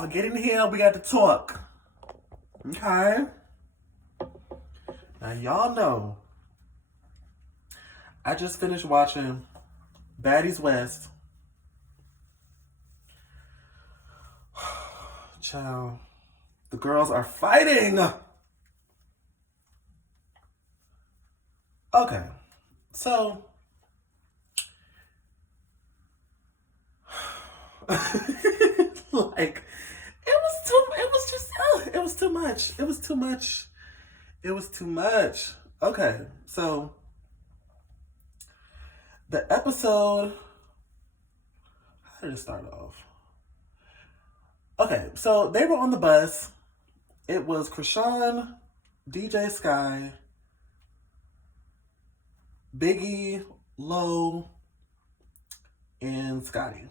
Y'all get in here. We got to talk. Okay. Now y'all know. I just finished watching Baddies West. Child. The girls are fighting. Okay. So. Like, it was too much. It was too much. Okay, so the episode, how did it start off? Okay, so they were on the bus. It was Krishan, DJ Sky, Biggie, Low, and Scotty.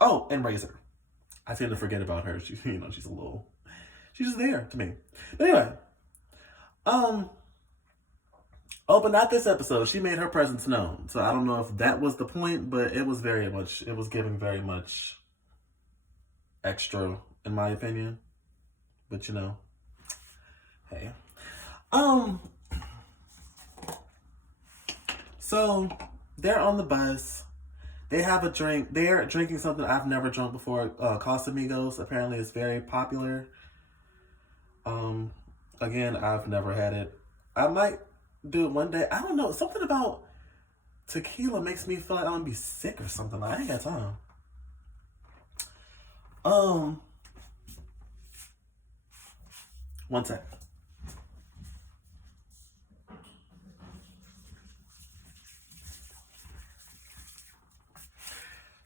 Oh, and Razor. I tend to forget about her. She's just there to me. But anyway, but not this episode. She made her presence known. So I don't know if that was the point, but it was giving very much extra, in my opinion. But hey. So they're on the bus. They have a drink. They're drinking something I've never drunk before. Casamigos. Apparently, it's very popular. Again, I've never had it. I might do it one day. I don't know. Something about tequila makes me feel like I'm gonna be sick or something. I ain't got time. One sec.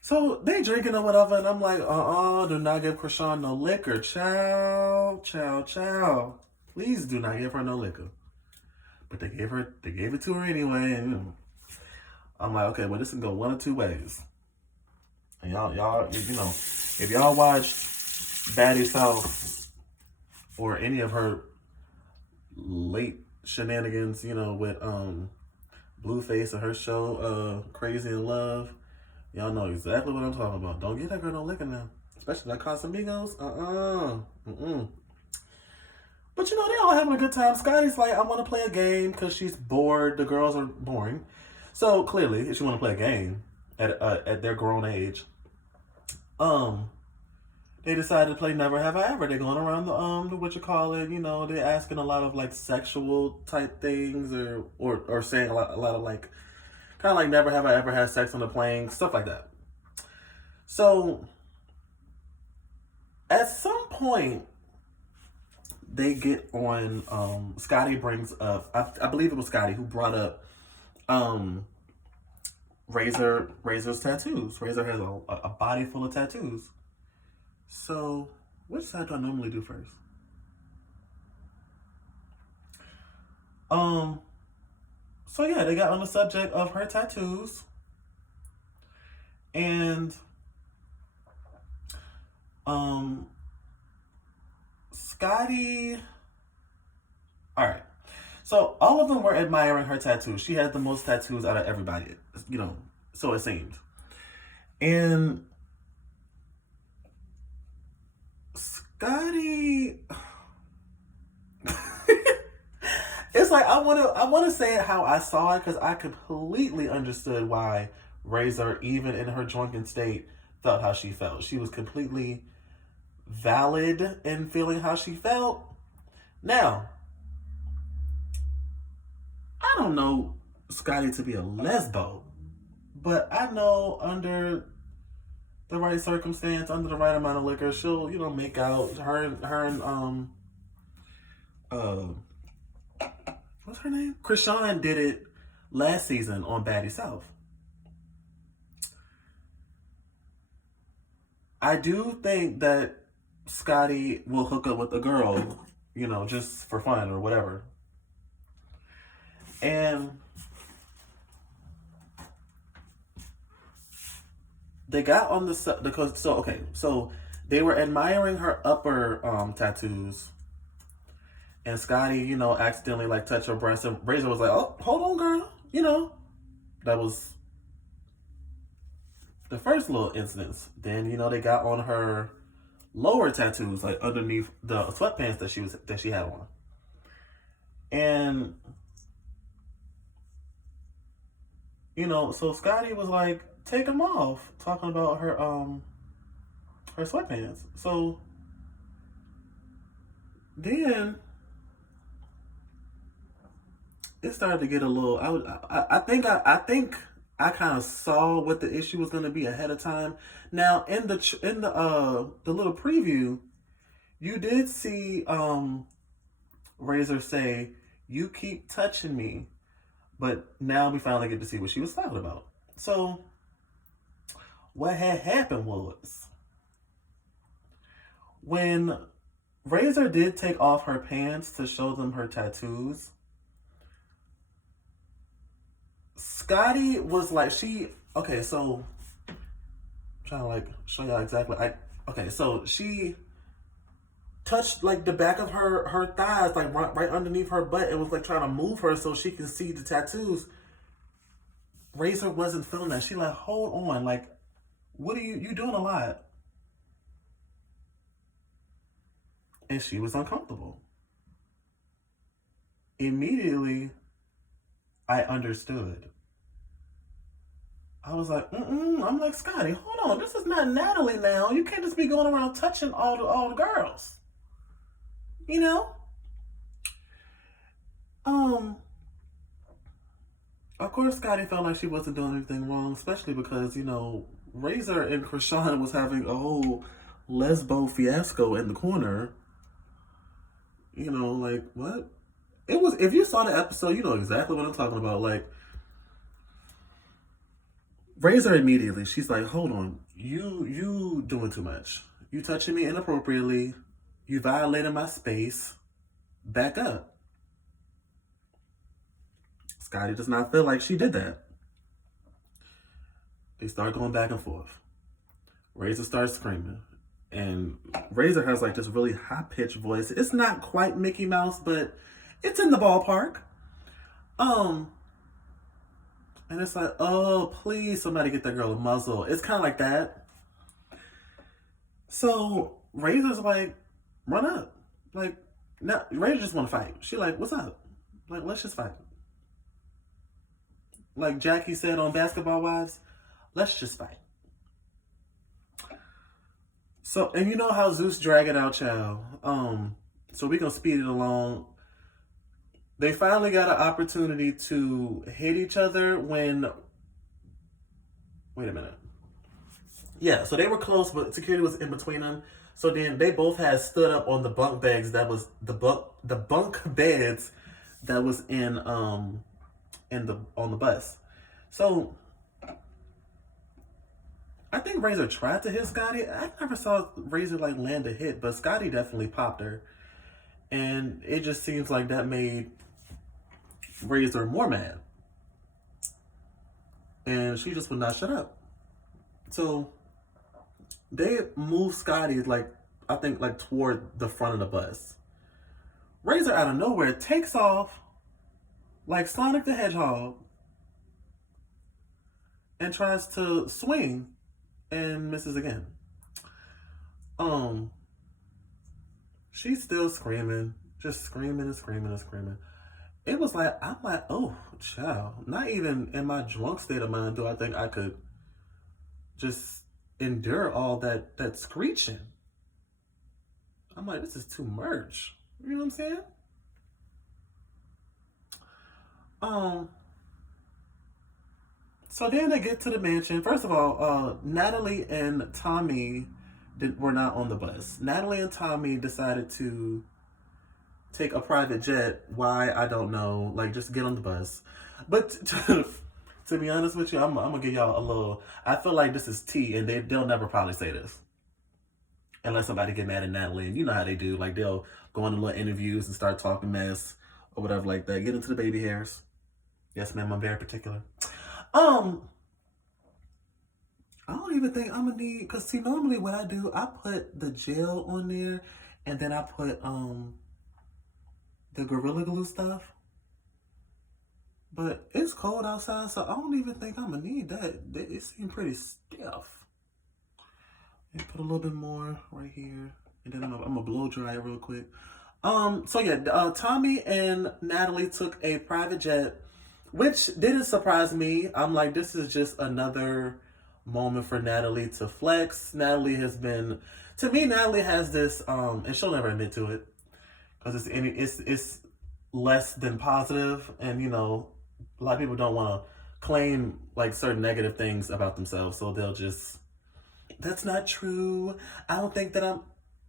So they drinking or whatever, and I'm like, do not give Krishan no liquor. Chow. Please do not give her no liquor. But they gave it to her anyway, and I'm like, okay, well, this can go one of two ways. And y'all, if y'all watched Baddies South or any of her late shenanigans, with Blueface and her show, Crazy in Love, y'all know exactly what I'm talking about. Don't get that girl no liquor now. Especially that Casamigos. But they all having a good time. Scotty's like, I want to play a game because she's bored. The girls are boring. So clearly, if she want to play a game at their grown age, they decided to play Never Have I Ever. They're going around the they're asking a lot of like sexual type things or saying a lot of like kind of like Never Have I Ever had sex on the plane, stuff like that. So at some point they get on Scotty brings up I believe it was Scotty who brought up Razor's tattoos. Razor has a body full of tattoos. So which side do I normally do first? So yeah, they got on the subject of her tattoos. And Scotty. Alright. So all of them were admiring her tattoos. She had the most tattoos out of everybody, so it seemed. And Scotty it's like I wanna say it how I saw it because I completely understood why Razor, even in her drunken state, felt how she felt. She was completely valid in feeling how she felt. Now, I don't know Scotty to be a lesbo, but I know under the right circumstance, under the right amount of liquor, she'll, make out. Her and what's her name? Krishan did it last season on Baddies South. I do think that Scotty will hook up with a girl, just for fun or whatever. And they got on so they were admiring her upper tattoos. And Scotty, accidentally like touched her breast, and Razor was like, "Oh, hold on, girl." That was the first little instance. Then they got on her lower tattoos, like underneath the sweatpants that she had on. And so Scotty was like, take them off, talking about her sweatpants. So then it started to get a little. I think I kind of saw what the issue was going to be ahead of time. Now in the little preview, you did see Razor say, "You keep touching me," but now we finally get to see what she was talking about. So what had happened was when Razor did take off her pants to show them her tattoos, Scotty was like, okay, so I'm trying to like show y'all exactly. Okay, so she touched like the back of her thighs, like right underneath her butt, and was like trying to move her so she can see the tattoos. Razor wasn't feeling that. She like, hold on, like, what are you doing a lot? And she was uncomfortable. Immediately, I understood. I was like, I'm like, Scotty, hold on. This is not Natalie now. You can't just be going around touching all the girls. You know? Of course, Scotty felt like she wasn't doing anything wrong, especially because, Razor and Krishan was having a whole lesbo fiasco in the corner. Like, what? It was, if you saw the episode, you know exactly what I'm talking about. Like, Razor immediately, she's like, hold on, you doing too much. You touching me inappropriately. You violating my space. Back up. Scotty does not feel like she did that. They start going back and forth. Razor starts screaming. And Razor has like this really high-pitched voice. It's not quite Mickey Mouse, but it's in the ballpark. And it's like, oh, please, somebody get that girl a muzzle. It's kind of like that. So Razor's like, run up. Like, now Razor just want to fight. She like, what's up? Like, let's just fight. Like Jackie said on Basketball Wives, let's just fight. So, and you know how Zeus drag it out, child. So we gonna speed it along. They finally got an opportunity to hit each other when. Wait a minute. Yeah, so they were close, but security was in between them. So then they both had stood up on the bunk beds that was the bunk beds that was in on the bus. So I think Razor tried to hit Scotty. I never saw Razor like land a hit, but Scotty definitely popped her. And it just seems like that made Razor more mad. And she just would not shut up. So they moved Scotty like, I think, like toward the front of the bus. Razor out of nowhere takes off like Sonic the Hedgehog and tries to swing and misses again. She's still screaming, just screaming and screaming and screaming. It was like, I'm like, oh, child. Not even in my drunk state of mind do I think I could just endure all that screeching. I'm like, this is too much. You know what I'm saying? So then they get to the mansion. First of all, Natalie and Tommy were not on the bus. Natalie and Tommy decided to take a private jet. Why? I don't know. Like, just get on the bus. But to be honest with you, I'm gonna give y'all a little. I feel like this is tea, and they'll never probably say this unless somebody get mad at Natalie. And you know how they do. Like, they'll go on little interviews and start talking mess or whatever like that. Get into the baby hairs. Yes, ma'am. I'm very particular. I don't even think I'm gonna need, because see, normally what I do, I put the gel on there and then I put the Gorilla Glue stuff. But it's cold outside, so I don't even think I'm gonna need that. It seems pretty stiff. Put a little bit more right here. And then I'm gonna blow dry it real quick. So yeah, Tommy and Natalie took a private jet, which didn't surprise me. I'm like, this is just another moment for Natalie to flex. To me, Natalie has this, and she'll never admit to it, because it's less than positive, and a lot of people don't want to claim like certain negative things about themselves, so they'll just, that's not true. I don't think that I'm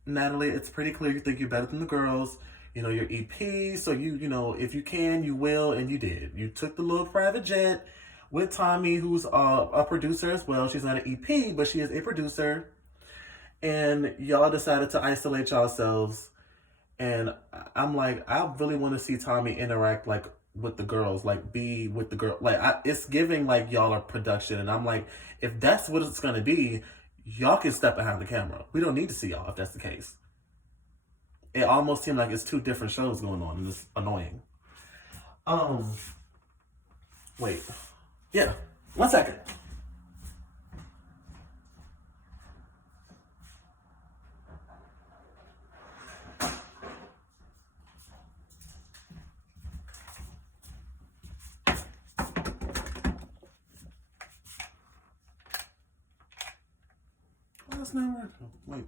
Natalie. It's pretty clear you think you're better than the girls. You're EP, so if you can, you will, and you did. You took the little private jet with Tommy, who's a producer as well. She's not an EP, but she is a producer. And y'all decided to isolate yourselves. And I'm like, I really want to see Tommy interact like with the girls, like be with the girl. Like it's giving like y'all are production, and I'm like, if that's what it's gonna be, y'all can step behind the camera. We don't need to see y'all if that's the case. It almost seemed like it's two different shows going on, and it's annoying. Wait. Yeah. 1 second. Oh, that's not working. Wait.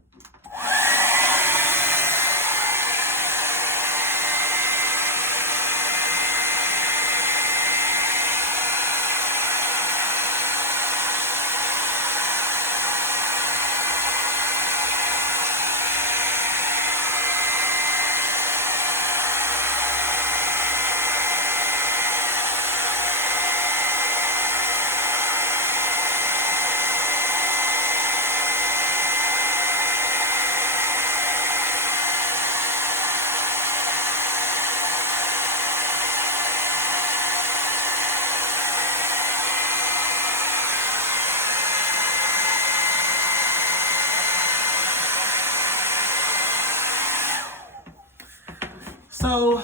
So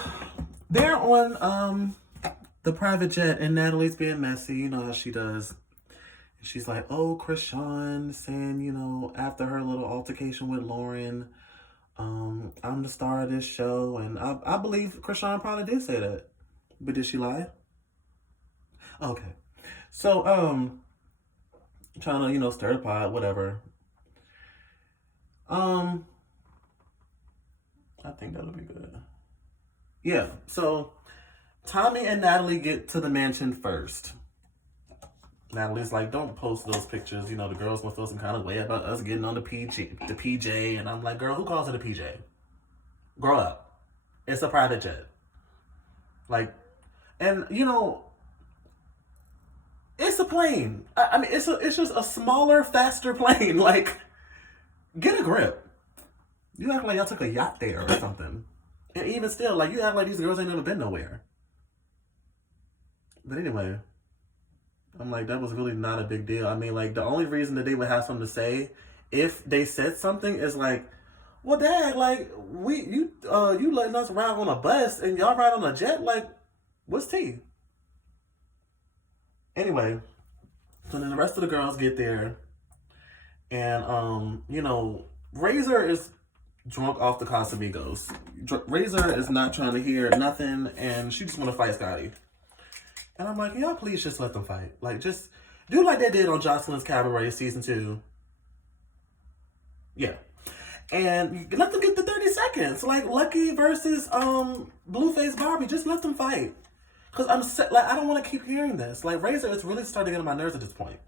they're on the private jet, and Natalie's being messy, you know how she does. And she's like, "Oh, Krishan," saying, after her little altercation with Lauren, I'm the star of this show, and I believe Krishan probably did say that, but did she lie? Okay, so trying to stir the pot, whatever. I think that'll be good. Yeah, so Tommy and Natalie get to the mansion first. Natalie's like, don't post those pictures. The girls will feel some kind of way about us getting on the PJ. And I'm like, girl, who calls it a PJ? Grow up. It's a private jet. Like, and it's a plane. I mean, it's just a smaller, faster plane. Like, get a grip. You act like y'all took a yacht there or something. And even still, like, you act like these girls ain't never been nowhere. But anyway, I'm like, that was really not a big deal. I mean, like, the only reason that they would have something to say, if they said something, is like, well, Dad, like, you letting us ride on a bus and y'all ride on a jet? Like, what's tea? Anyway, so then the rest of the girls get there, and Razor is drunk off the Casamigos. Razor is not trying to hear nothing, and she just want to fight Scotty. And I'm like, y'all please just let them fight. Like, just do like they did on Jocelyn's Cabaret season 2. Yeah. And let them get the 30 seconds. Like, Lucky versus Blueface Barbie. Just let them fight. Because I don't want to keep hearing this. Like, Razor is really starting to get on my nerves at this point.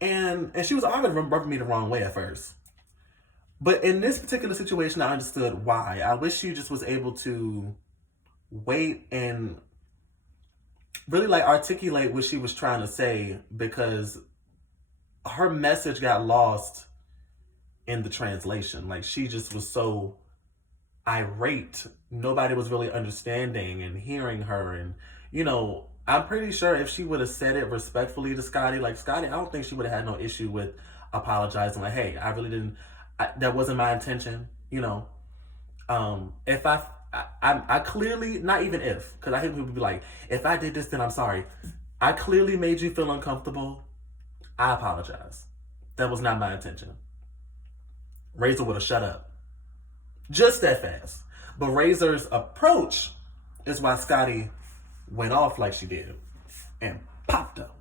And she was already rubbing me the wrong way at first. But in this particular situation, I understood why. I wish she just was able to wait and really like articulate what she was trying to say, because her message got lost in the translation. Like, she just was so irate. Nobody was really understanding and hearing her. And, I'm pretty sure if she would have said it respectfully to Scotty, like, Scotty, I don't think she would have had no issue with apologizing. Like, hey, I really didn't, that wasn't my intention, If I clearly, not even if, because I hate people be like, if I did this, then I'm sorry. I clearly made you feel uncomfortable. I apologize. That was not my intention. Razor would have shut up. Just that fast. But Razor's approach is why Scotty went off like she did and popped up.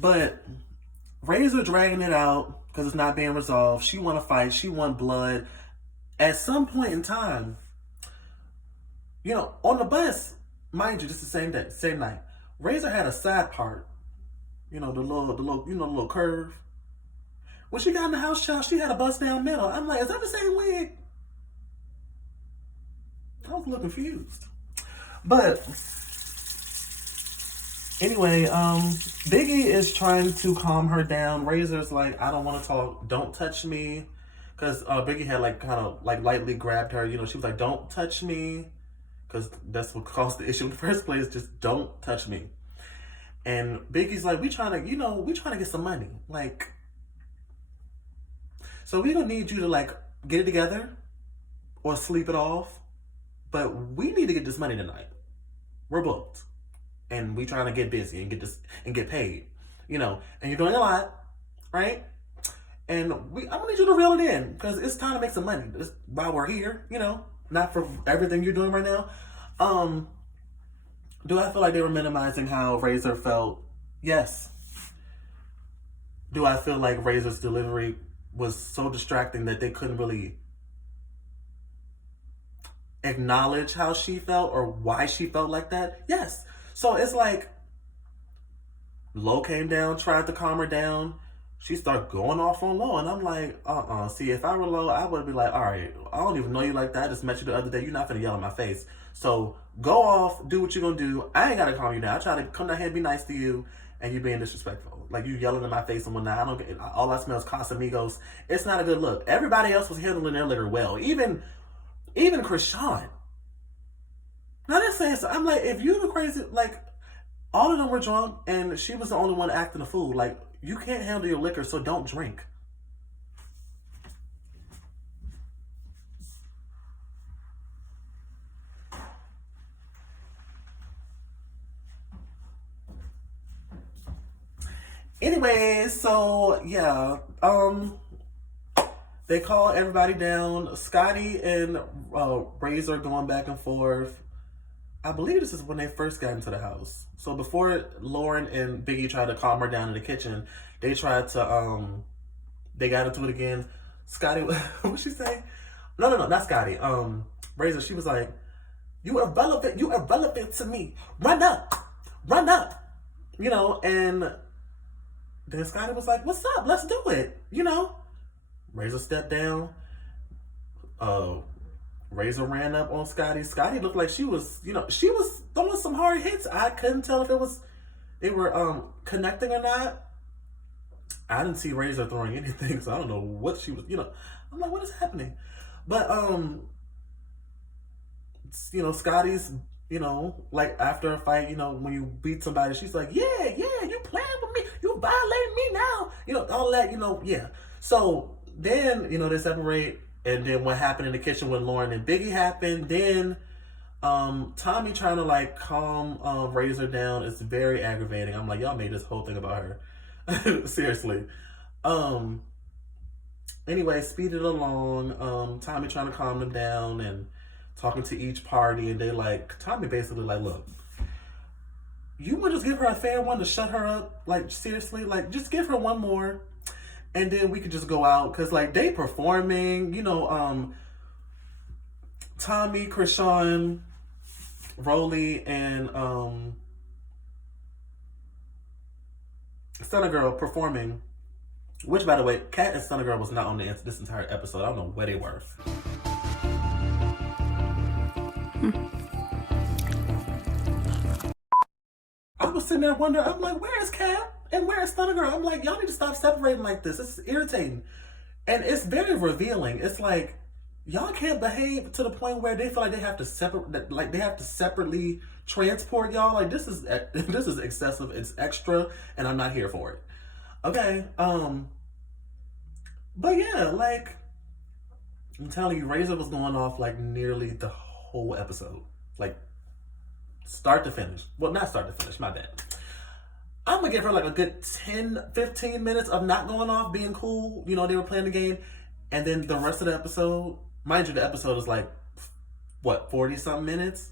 But Razor dragging it out because it's not being resolved. She want to fight. She want blood. At some point in time, on the bus, mind you, this is the same day, same night. Razor had a side part, the little curve. When she got in the house, child, she had a bust down middle. I'm like, is that the same wig? I was a little confused. But anyway, Biggie is trying to calm her down. Razor's like, I don't want to talk. Don't touch me. Because Biggie had kind of lightly grabbed her. She was like, don't touch me. Because that's what caused the issue in the first place. Just don't touch me. And Biggie's like, we trying to get some money. So we don't need you to get it together or sleep it off. But we need to get this money tonight. We're booked. And we trying to get busy and get paid. And you're doing a lot, right? And I'm gonna need you to reel it in because it's time to make some money. That's why we're here, not for everything you're doing right now. Do I feel like they were minimizing how Razor felt? Yes. Do I feel like Razor's delivery was so distracting that they couldn't really acknowledge how she felt or why she felt like that? Yes. So it's like Low came down, tried to calm her down. She started going off on Low, and I'm like, See, if I were Low, I would be like, all right, I don't even know you like that. I just met you the other day. You're not gonna yell in my face. So go off, do what you're gonna do. I ain't gotta calm you down. I try to come down here and be nice to you, and you being disrespectful. Like you yelling in my face and whatnot. All I smell is Casamigos. It's not a good look. Everybody else was handling their liquor well. Even Krishan. Now they're saying so. I'm like, if you the crazy, all of them were drunk, and she was the only one acting a fool. You can't handle your liquor, so don't drink. Anyway, so yeah, they call everybody down. Scotty and Razor going back and forth. I believe this is when they first got into the house. So before Lauren and Biggie tried to calm her down in the kitchen, they tried to they got into it again. Scotty, what'd she say? No, not Scotty. Razor, she was like, you irrelevant to me. Run up. And then Scotty was like, what's up? Let's do it. Razor stepped down. Razor ran up on Scotty. Scotty looked like she was throwing some hard hits. I couldn't tell if they were connecting or not. I didn't see Razor throwing anything, so I don't know what she was, I'm like, what is happening? But Scotty's, after a fight, when you beat somebody, she's like, yeah, you playing with me, you violating me now, all that, yeah. So then, they separate. And then what happened in the kitchen with Lauren and Biggie happened. Then Tommy trying to calm Razor down is very aggravating. I'm like, y'all made this whole thing about her. Seriously. Anyway, speed it along. Tommy trying to calm them down and talking to each party. And they Tommy basically look, you want to just give her a fair one to shut her up? Seriously? Just give her one more. And then we could just go out because they performing, Tommy, Krishan, Rolly, and Stunna Girl performing. Which, by the way, Kat and Stunna Girl was not on this entire episode. I don't know where they were. I was sitting there wondering, I'm like, where is Kat? And where's Stunna Girl? I'm like, y'all need to stop separating like this. This is irritating. And it's very revealing. It's y'all can't behave to the point where they feel like they have to separately transport y'all. This is excessive. It's extra, and I'm not here for it. Okay. But yeah, I'm telling you, Razor was going off nearly the whole episode. Like, start to finish. Well, not start to finish, my bad. I'm gonna give her like a good 10, 15 minutes of not going off, being cool. You know, they were playing the game. And then the rest of the episode, mind you, the episode is like, what, 40 something minutes?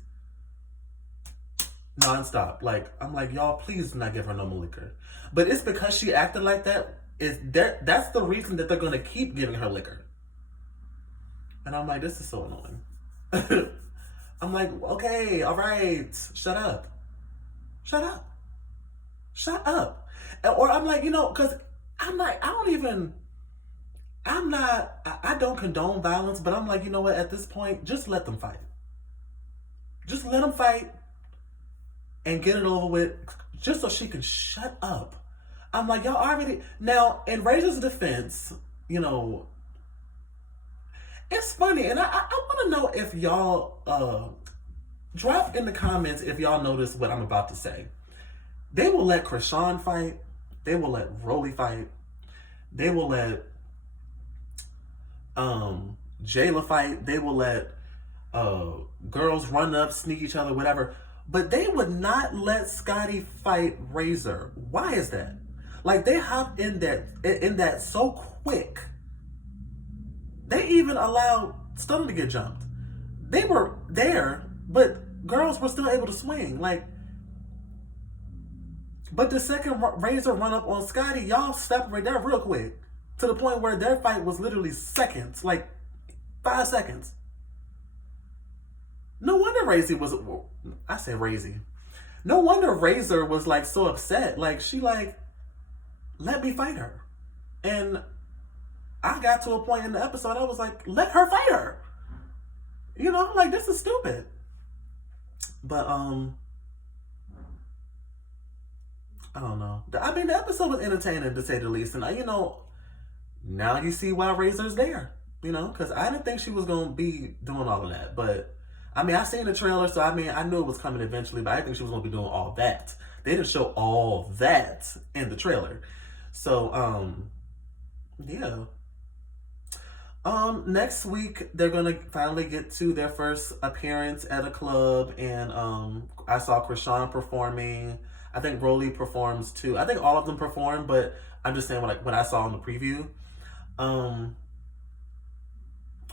Nonstop. Like, I'm like, y'all, please do not give her no more liquor. But it's because she acted like that. That's the reason that they're gonna keep giving her liquor. And I'm like, this is so annoying. I'm like, okay, all right, shut up. Shut up. Shut up. Or I'm like, you know, because I'm like, I don't condone violence, but I'm like, you know what, at this point, just let them fight. Just let them fight and get it over with, just so she can shut up. I'm like, y'all already, now, in Razor's defense, you know, it's funny, and I want to know if y'all, drop in the comments if y'all notice what I'm about to say. They will let Krishan fight. They will let Rolly fight. They will let Jayla fight. They will let girls run up, sneak each other, whatever. But they would not let Scotty fight Razor. Why is that? Like, they hopped in that so quick. They even allowed Stunner to get jumped. They were there, but girls were still able to swing. Like, but the second Razor run up on Scotty, y'all separate that real quick. To the point where their fight was literally seconds. Like, 5 seconds. No wonder No wonder Razor was like so upset. Like, she like, let me fight her. And I got to a point in the episode, I was like, let her fight her. You know, like, this is stupid. But, I don't know. I mean, the episode was entertaining, to say the least. And, you know, now you see why Razor's there. You know, because I didn't think she was going to be doing all of that. But, I mean, I seen the trailer, so, I mean, I knew it was coming eventually. But I didn't think she was going to be doing all that. They didn't show all that in the trailer. So, yeah. Next week, they're going to finally get to their first appearance at a club. And, I saw Krishan performing. I think Rolly performs too. I think all of them perform, but I'm just saying what I saw in the preview.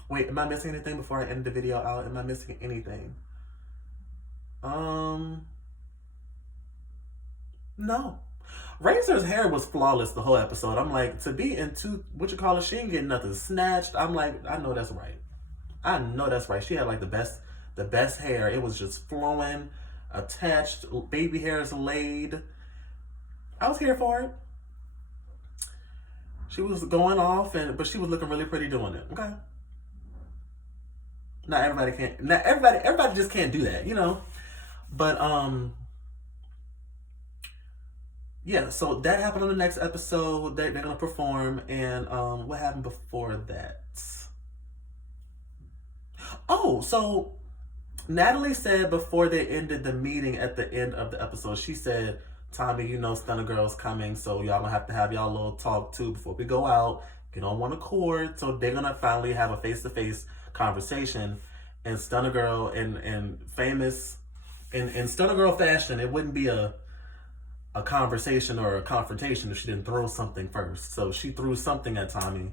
Wait, am I missing anything before I end the video out? Am I missing anything? No. Razor's hair was flawless the whole episode. I'm like, to be in she ain't getting nothing snatched. I'm like, I know that's right. I know that's right. She had like the best hair. It was just flowing, attached, baby hairs laid. I was here for it. She was going off, but she was looking really pretty doing it. Okay. Everybody just can't do that, you know. But yeah, so that happened on the next episode. They're gonna perform, and what happened before that? Oh, so Natalie said before they ended the meeting at the end of the episode, she said, Tommy, you know Stunner Girl's coming, so y'all gonna have to have y'all little talk too before we go out, get on one accord. So they're gonna finally have a face-to-face conversation. And Stunner Girl in Stunner Girl fashion, it wouldn't be a conversation or a confrontation if she didn't throw something first. So she threw something at Tommy.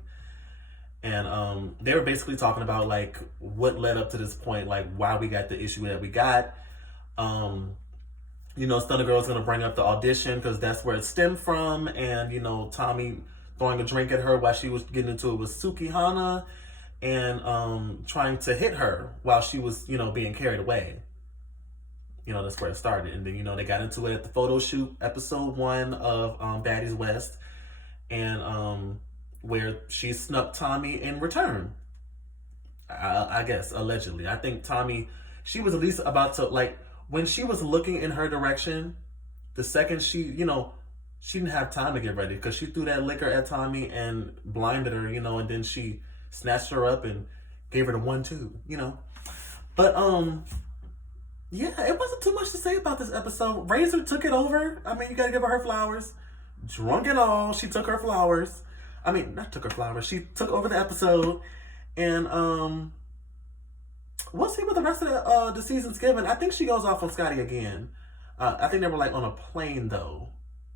And they were basically talking about like what led up to this point, like why we got the issue that we got. You know, Stunner Girl's gonna bring up the audition because that's where it stemmed from, and you know, Tommy throwing a drink at her while she was getting into it with Sukihana, and trying to hit her while she was, you know, being carried away. You know, that's where it started. And then, you know, they got into it at the photo shoot, episode 1 of Baddies West, and where she snuck Tommy in return. I guess, allegedly. I think Tommy, she was at least about to, like, when she was looking in her direction, the second she, you know, she didn't have time to get ready because she threw that liquor at Tommy and blinded her, you know, and then she snatched her up and gave her the 1-2, you know. But, yeah, it wasn't too much to say about this episode. Razor took it over. I mean, you gotta give her flowers. Drunk and all, she took her flowers. I mean, not took her flowers. She took over the episode. And, we'll see what the rest of the season's given. I think she goes off on Scotty again. I think they were like on a plane though,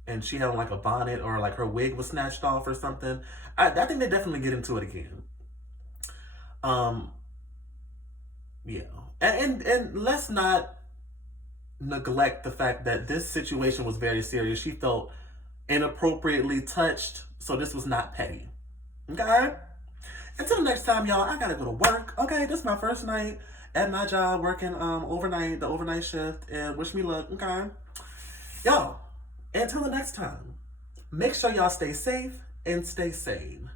and she had on like a bonnet or like her wig was snatched off or something. I think they definitely get into it again. Um, yeah, and let's not neglect the fact that this situation was very serious. She felt inappropriately touched, so this was not petty. Okay? Until next time, y'all, I gotta go to work. Okay, this is my first night at my job working overnight, the overnight shift, and wish me luck. Okay? Y'all, until the next time, make sure y'all stay safe and stay sane.